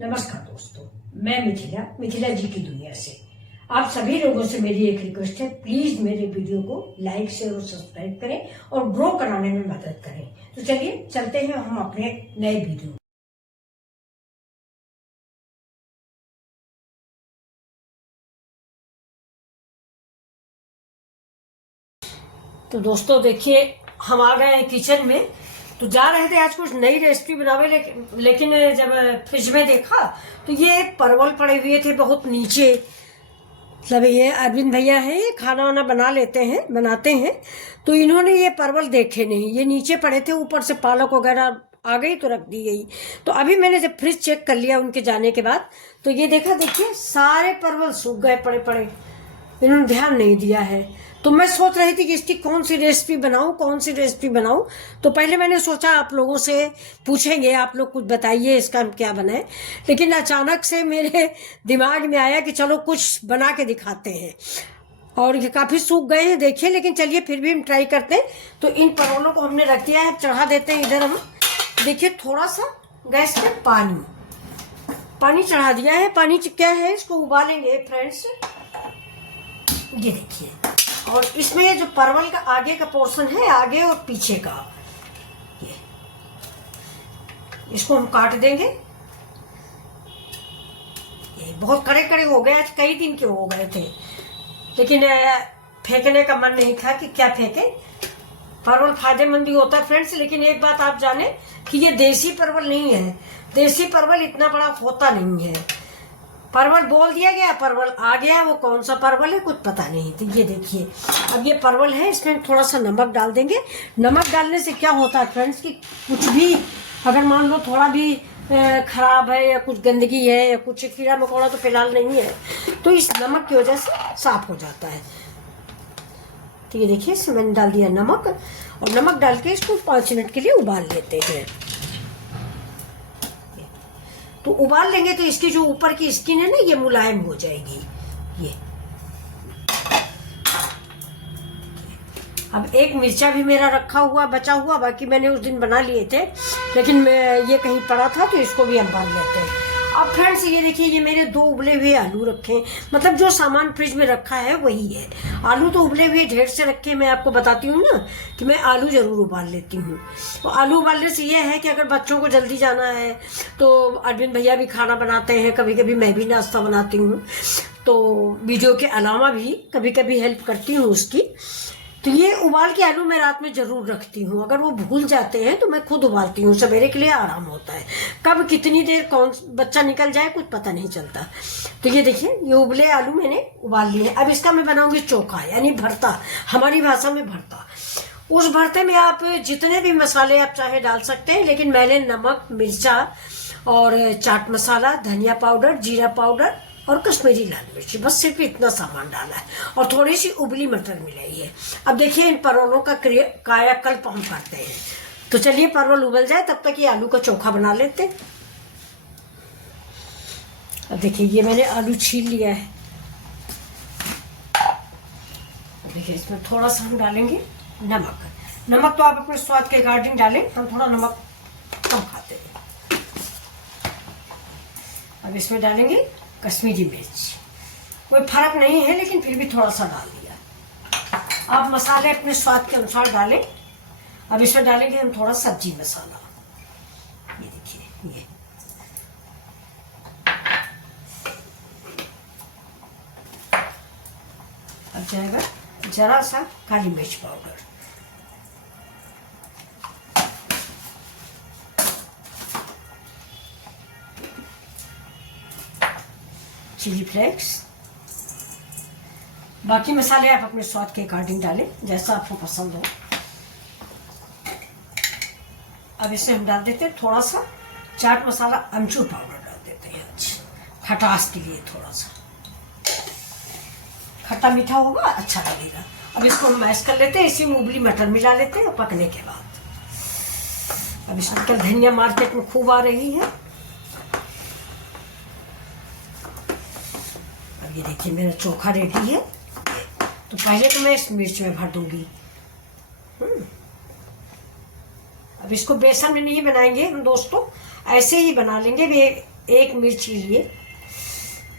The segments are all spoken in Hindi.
नमस्कार दोस्तों, मैं मिथिला जी की दुनिया से आप सभी लोगों से मेरी एक रिक्वेस्ट है, प्लीज मेरे वीडियो को लाइक शेयर और सब्सक्राइब करें और ग्रो कराने में मदद करें। तो चलिए चलते हैं हम अपने नए वीडियो। तो दोस्तों देखिए, हम आ गए हैं किचन में। तो जा रहे थे आज कुछ नई रेसिपी बनावे, लेकिन जब फ्रिज में देखा तो ये परवल पड़े हुए थे बहुत नीचे। मतलब ये अरविंद भैया है, ये खाना वाना बनाते हैं। तो इन्होंने ये परवल देखे नहीं, ये नीचे पड़े थे, ऊपर से पालक वगैरह आ गई तो रख दी गई। तो अभी मैंने जब फ्रिज चेक कर लिया उनके जाने के बाद, तो ये देखा, देखिए सारे परवल सूख गए पड़े पड़े, इन्होंने ध्यान नहीं दिया है। तो मैं सोच रही थी कि इसकी कौन सी रेसिपी बनाऊं। तो पहले मैंने सोचा आप लोगों से पूछेंगे, आप लोग कुछ बताइए इसका हम क्या बनाए। लेकिन अचानक से मेरे दिमाग में आया कि चलो कुछ बना के दिखाते हैं। और ये काफ़ी सूख गए हैं देखिए, लेकिन चलिए फिर भी हम ट्राई करते हैं। तो इन परवलों को हमने रख दिया है, चढ़ा देते हैं इधर हम। देखिए थोड़ा सा गैस पे पानी चढ़ा दिया है। पानी क्या है, इसको उबालेंगे फ्रेंड्स। ये देखिए, और इसमें जो परवल का आगे का पोर्शन है, आगे और पीछे का, ये इसको हम काट देंगे। ये बहुत कड़े कड़े हो गए, आज कई दिन के हो गए थे, लेकिन फेंकने का मन नहीं था कि क्या फेंके। परवल फायदेमंद भी होता है फ्रेंड्स, लेकिन एक बात आप जाने कि ये देसी परवल नहीं है। देसी परवल इतना बड़ा होता नहीं है। परवल बोल दिया गया, परवल आ गया, वो कौन सा परवल है कुछ पता नहीं। तो ये देखिए, अब ये परवल है, इसमें थोड़ा सा नमक डाल देंगे। नमक डालने से क्या होता है फ्रेंड्स कि कुछ भी अगर मान लो थोड़ा भी खराब है या कुछ गंदगी है या कुछ कीड़ा मकोड़ा तो फिलहाल नहीं है, तो इस नमक की वजह से साफ हो जाता है। तो ये देखिए, इसमें मैंने डाल दिया नमक, और नमक डाल के इसको 5 मिनट के लिए उबाल लेते हैं। तो उबाल लेंगे तो इसकी जो ऊपर की स्किन है ना, ये मुलायम हो जाएगी। ये अब एक मिर्चा भी मेरा रखा हुआ बचा हुआ, बाकी मैंने उस दिन बना लिए थे, लेकिन ये कहीं पड़ा था तो इसको भी हम भर लेते हैं। अब फ्रेंड्स ये देखिए, ये मेरे 2 उबले हुए आलू रखे, मतलब जो सामान फ्रिज में रखा है वही है। आलू तो उबले हुए ढेर से रखे, मैं आपको बताती हूँ ना कि मैं आलू जरूर उबाल लेती हूँ। तो आलू उबालने से ये है कि अगर बच्चों को जल्दी जाना है तो अरविंद भैया भी खाना बनाते हैं, कभी कभी मैं भी नाश्ता बनाती हूँ, तो वीडियो के अलावा भी कभी कभी हेल्प करती हूँ उसकी। तो ये उबाल के आलू मैं रात में जरूर रखती हूँ। अगर वो भूल जाते हैं तो मैं खुद उबालती हूँ, सवेरे के लिए आराम होता है। कब कितनी देर कौन बच्चा निकल जाए कुछ पता नहीं चलता। तो ये देखिए, ये उबले आलू मैंने उबाल लिए। अब इसका मैं बनाऊंगी चोखा, यानी भरता, हमारी भाषा में भरता। उस भरते में आप जितने भी मसाले आप चाहे डाल सकते हैं, लेकिन मैंने नमक, मिर्चा और चाट मसाला, धनिया पाउडर, जीरा पाउडर और कश्मीरी लाल मिर्च, बस सिर्फ इतना सामान डाला है, और थोड़ी सी उबली मटर मिलाई है। अब देखिए, इन परवलों का कायाकल्प हम करते हैं। तो चलिए परवल उबल जाए, तब तक ये आलू का चोखा बना लेते हैं। अब देखिए, ये मैंने आलू छील लिया है। देखिए, इसमें थोड़ा सा हम डालेंगे नमक तो आप अपने स्वाद के अकॉर्डिंग डालें, हम थोड़ा नमक कम खाते हैं। अब इसमें डालेंगे कश्मीरी मिर्च, कोई फर्क नहीं है लेकिन फिर भी थोड़ा सा डाल दिया। आप मसाले अपने स्वाद के अनुसार डालें। अब इसमें डालेंगे हम थोड़ा सब्जी मसाला। ये देखिए, ये अब जाएगा जरा सा काली मिर्च पाउडर, चिली फ्लेक्स। बाकी मसाले आप अपने स्वाद के अकॉर्डिंग डालें, जैसा आपको पसंद हो। अब इसमें हम डाल देते हैं थोड़ा सा चाट मसाला, अमचूर पाउडर डाल देते हैं, खटास के लिए थोड़ा सा। खट्टा मीठा होगा, अच्छा लगेगा। अब इसको हम मैश कर लेते हैं, इसी में उबली मटर मिला लेते हैं पकने के बाद। अब इसमें कल धनिया मार्केट में खूब आ रही है। ये देखिए, मेरा चोखा रेडी है। तो पहले तो मैं इस मिर्च में भर दूंगी। अब इसको बेसन में नहीं बनाएंगे हम दोस्तों, ऐसे ही बना लेंगे। एक मिर्ची लिए।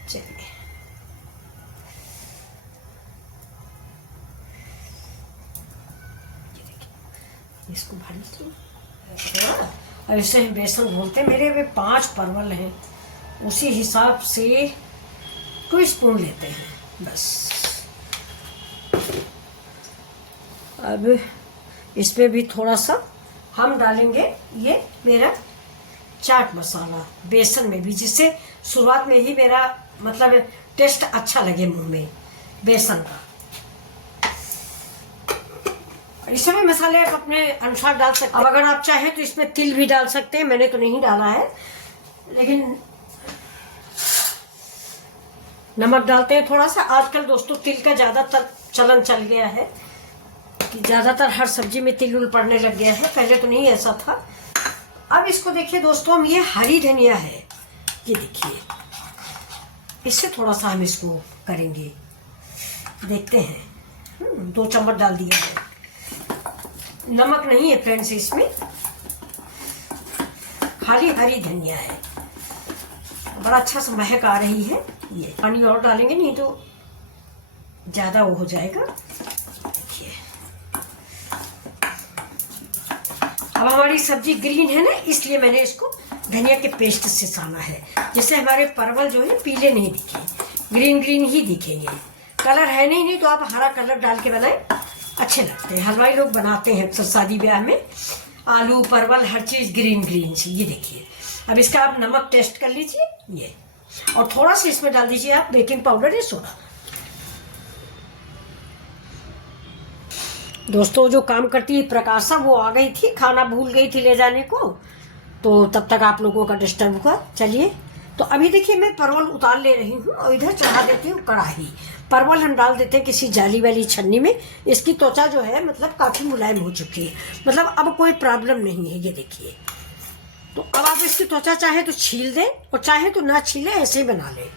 चलिए इसको भर लीजिए। और इसे बेसन घोलते। मेरे वे 5 परवल हैं, उसी हिसाब से 2 स्पून लेते हैं बस। अब इसमें भी थोड़ा सा हम डालेंगे ये मेरा चाट मसाला बेसन में भी, जिससे शुरुआत में ही मेरा मतलब टेस्ट अच्छा लगे मुंह में बेसन का। इसमें मसाले आप अपने अनुसार डाल सकते हैं। अब अगर आप चाहें तो इसमें तिल भी डाल सकते हैं, मैंने तो नहीं डाला है, लेकिन नमक डालते हैं थोड़ा सा। आजकल दोस्तों तिल का ज़्यादातर चलन चल गया है कि ज़्यादातर हर सब्जी में तिल उल पड़ने लग गया है, पहले तो नहीं ऐसा था। अब इसको देखिए दोस्तों, हम ये हरी धनिया है, ये देखिए, इससे थोड़ा सा हम इसको करेंगे, देखते हैं। 2 चम्मच डाल दिया है। नमक नहीं है फ्रेंड्स इसमें, खाली हरी धनिया है। बड़ा अच्छा सा महक आ रही है। ये पानी और डालेंगे, नहीं तो ज़्यादा वो हो जाएगा। देखिए अब हमारी सब्जी ग्रीन है ना, इसलिए मैंने इसको धनिया के पेस्ट से साना है, जिससे हमारे परवल जो है पीले नहीं दिखे, ग्रीन ग्रीन ही दिखेंगे। कलर है नहीं तो आप हरा कलर डाल के बनाएं, अच्छे लगते हैं। हलवाई लोग बनाते हैं अक्सर शादी ब्याह में, आलू परवल हर चीज़ ग्रीन ग्रीन सी। ये देखिए, अब इसका आप नमक टेस्ट कर लीजिए ये, और थोड़ा सा इसमें डाल दीजिए आप बेकिंग पाउडर या सोडा। दोस्तों जो काम करती है प्रकाशा, वो आ गई थी, खाना भूल गई थी ले जाने को, तो तब तक आप लोगों का डिस्टर्ब हुआ। चलिए, तो अभी देखिए मैं परवल उतार ले रही हूँ और इधर चढ़ा देती हूँ कढ़ाई। परवल हम डाल देते हैं किसी जाली वाली छन्नी में। इसकी त्वचा जो है मतलब काफ़ी मुलायम हो चुकी है, मतलब अब कोई प्रॉब्लम नहीं है। ये देखिए, तो अब आप इसकी त्वचा चाहे तो छील दें और चाहे तो ना छीलें, ऐसे ही बना लें।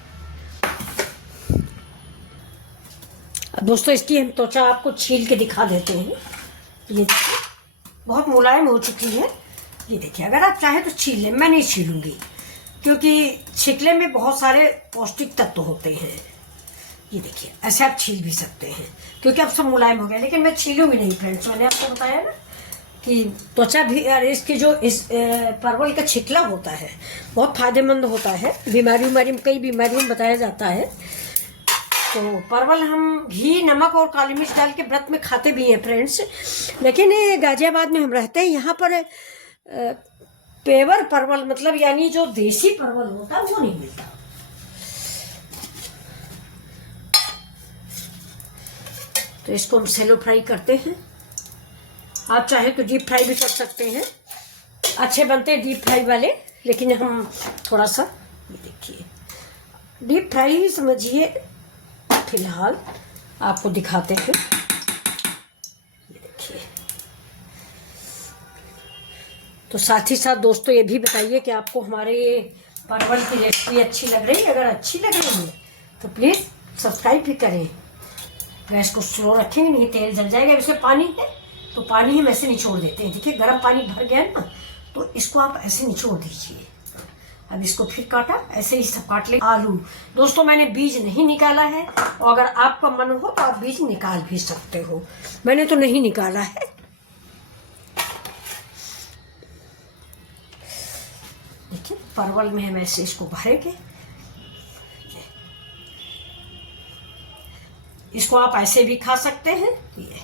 दोस्तों इसकी हम त्वचा आपको छील के दिखा देते हैं। ये बहुत मुलायम हो चुकी है। ये देखिए, अगर आप चाहे तो छील लें, मैं नहीं छीलूंगी क्योंकि छिकले में बहुत सारे पौष्टिक तत्व होते हैं। ये देखिए, ऐसे आप छील भी सकते हैं क्योंकि अब सब मुलायम हो गया, लेकिन मैं छीलूंगी नहीं फ्रेंड्स। मैंने आपको बताया ना कि त्वचा भी, इसकी जो इस परवल का छिकला होता है बहुत फायदेमंद होता है, कई बीमारियों में बताया जाता है। तो परवल हम घी नमक और काली मिर्च डाल के व्रत में खाते भी हैं फ्रेंड्स, लेकिन ये गाजियाबाद में हम रहते हैं, यहाँ पर पेवर परवल मतलब यानी जो देसी परवल होता है वो नहीं मिलता। तो इसको हम सेलो फ्राई करते हैं। आप चाहे तो डीप फ्राई भी कर सकते हैं, अच्छे बनते हैं डीप फ्राई वाले, लेकिन हम थोड़ा सा, ये देखिए, डीप फ्राई ही समझिए फिलहाल आपको दिखाते हैं। ये देखिए, तो साथ ही साथ दोस्तों ये भी बताइए कि आपको हमारे ये परवल की रेसिपी अच्छी लग रही है। अगर अच्छी लग रही है तो प्लीज़ सब्सक्राइब भी करें। गैस को स्लो रखेंगे, नहीं तेल जल जाएगा। इसमें पानी है तो पानी हम ऐसे निचोड़ देते हैं। देखिए गर्म पानी भर गया ना, तो इसको आप ऐसे निचोड़ दीजिए। अब इसको फिर काटा, ऐसे ही सब काट ले। आलू दोस्तों मैंने बीज नहीं निकाला है, और अगर आपका मन हो तो आप बीज निकाल भी सकते हो, मैंने तो नहीं निकाला है। देखिए परवल में हम ऐसे इसको भरेंगे। इसको आप ऐसे भी खा सकते हैं। ये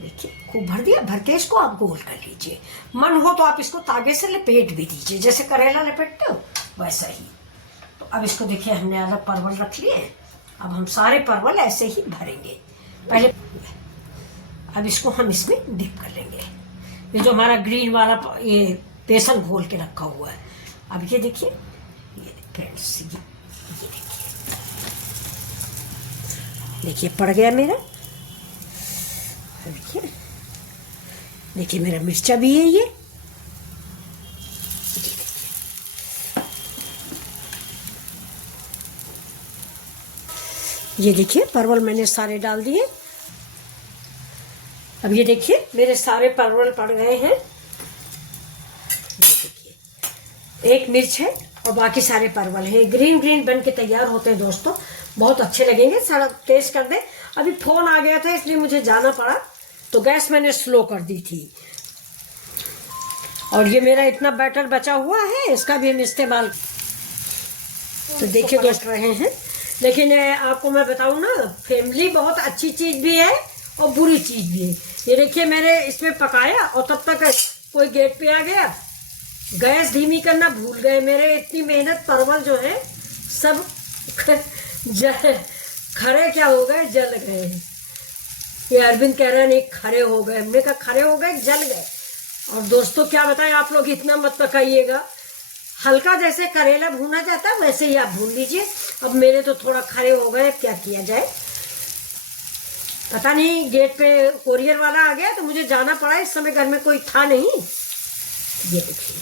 देखिए खूब भर दिया। भर के इसको आप गोल कर लीजिए। मन हो तो आप इसको तागे से लपेट भी दीजिए, जैसे करेला लपेटते हो वैसा ही। तो अब इसको देखिए हमने अलग परवल रख लिए। अब हम सारे परवल ऐसे ही भरेंगे। पहले अब इसको हम इसमें डिप कर लेंगे। ये जो हमारा ग्रीन वाला ये बेसन घोल के रखा हुआ है। अब ये देखिए, ये फ्रेंड्स, ये देखिए पड़ गया मेरा। देखिए मेरा मिर्चा भी है ये। ये देखिए परवल मैंने सारे डाल दिए। अब ये देखिए मेरे सारे परवल पड़ गए हैं। देखिए एक मिर्च है और बाकी सारे परवल हैं, ग्रीन ग्रीन बन के तैयार होते हैं दोस्तों, बहुत अच्छे लगेंगे। सारा टेस्ट कर दे। अभी फोन आ गया था इसलिए मुझे जाना पड़ा, तो गैस मैंने स्लो कर दी थी। और ये मेरा इतना बैटर बचा हुआ है, इसका भी हम इस्तेमाल, तो देखिए दोस्त रहे हैं। लेकिन आपको मैं बताऊं ना, फैमिली बहुत अच्छी चीज़ भी है और बुरी चीज़ भी है। ये देखिए मैंने इसमें पकाया और तब तक कोई गेट पे आ गया, गैस धीमी करना भूल गए। मेरे इतनी मेहनत, परवल जो है सब खड़े क्या हो गए, जल गए। ये अरविंद कह रहा है नहीं खड़े हो गए, हमने कहा खड़े हो गए, जल गए। और दोस्तों क्या बताएं, आप लोग इतना मत पकाइएगा, हल्का जैसे करेला भूना जाता है वैसे ही आप भून लीजिए। अब मेरे तो थोड़ा खड़े हो गए, क्या किया जाए। पता नहीं गेट पे कोरियर वाला आ गया तो मुझे जाना पड़ा, इस समय घर में कोई था नहीं। ये देखिए,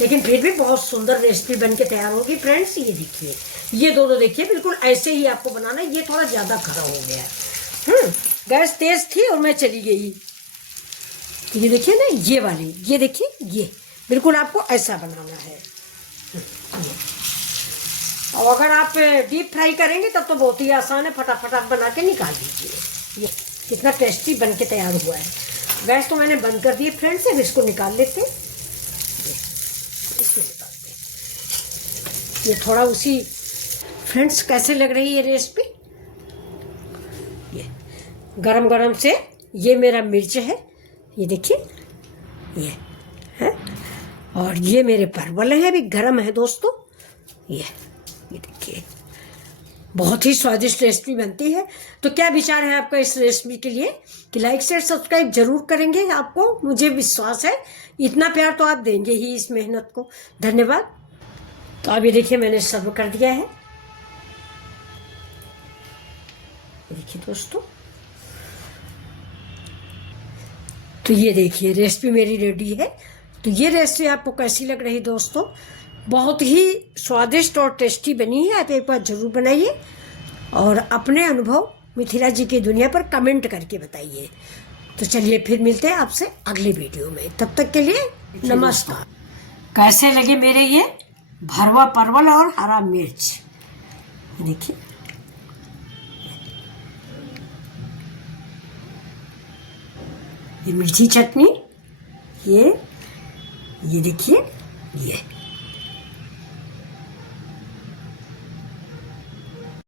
लेकिन फिर भी बहुत सुंदर रेसिपी बन के तैयार होगी फ्रेंड्स। ये देखिए, ये दोनों देखिए बिल्कुल ऐसे ही आपको बनाना है। ये थोड़ा ज़्यादा खड़ा हो गया है, गैस तेज थी और मैं चली गई। ये देखिए ना, ये वाली, ये देखिए, ये बिल्कुल आपको ऐसा बनाना है। और अगर आप डीप फ्राई करेंगे तब तो बहुत ही आसान है, फटाफट आप बना के निकाल दीजिए। ये कितना टेस्टी बन के तैयार हुआ है। गैस तो मैंने बंद कर दिए फ्रेंड्स, अब इसको निकाल लेते हैं। इसको निकालते हैं। ये थोड़ा उसी, फ्रेंड्स कैसे लग रही है रेसिपी। ये गरम गरम से, ये मेरा मिर्च है, ये देखिए, ये है, और ये मेरे परवल हैं, अभी गरम है दोस्तों। ये देखिए, बहुत ही स्वादिष्ट रेसिपी बनती है। तो क्या विचार है आपका इस रेसिपी के लिए कि लाइक शेयर सब्सक्राइब जरूर करेंगे। आपको, मुझे विश्वास है, इतना प्यार तो आप देंगे ही इस मेहनत को। धन्यवाद। तो अब ये देखिए मैंने सर्व कर दिया है। देखिए दोस्तों, तो ये देखिए रेसिपी मेरी रेडी है। तो ये रेसिपी आपको कैसी लग रही दोस्तों, बहुत ही स्वादिष्ट और टेस्टी बनी है। आप एक बार ज़रूर बनाइए और अपने अनुभव मिथिला जी की दुनिया पर कमेंट करके बताइए। तो चलिए फिर मिलते हैं आपसे अगले वीडियो में, तब तक के लिए नमस्कार। कैसे लगे मेरे ये भरवा परवल और हरा मिर्च, देखिए। ये मिर्ची चटनी, ये देखिए, ये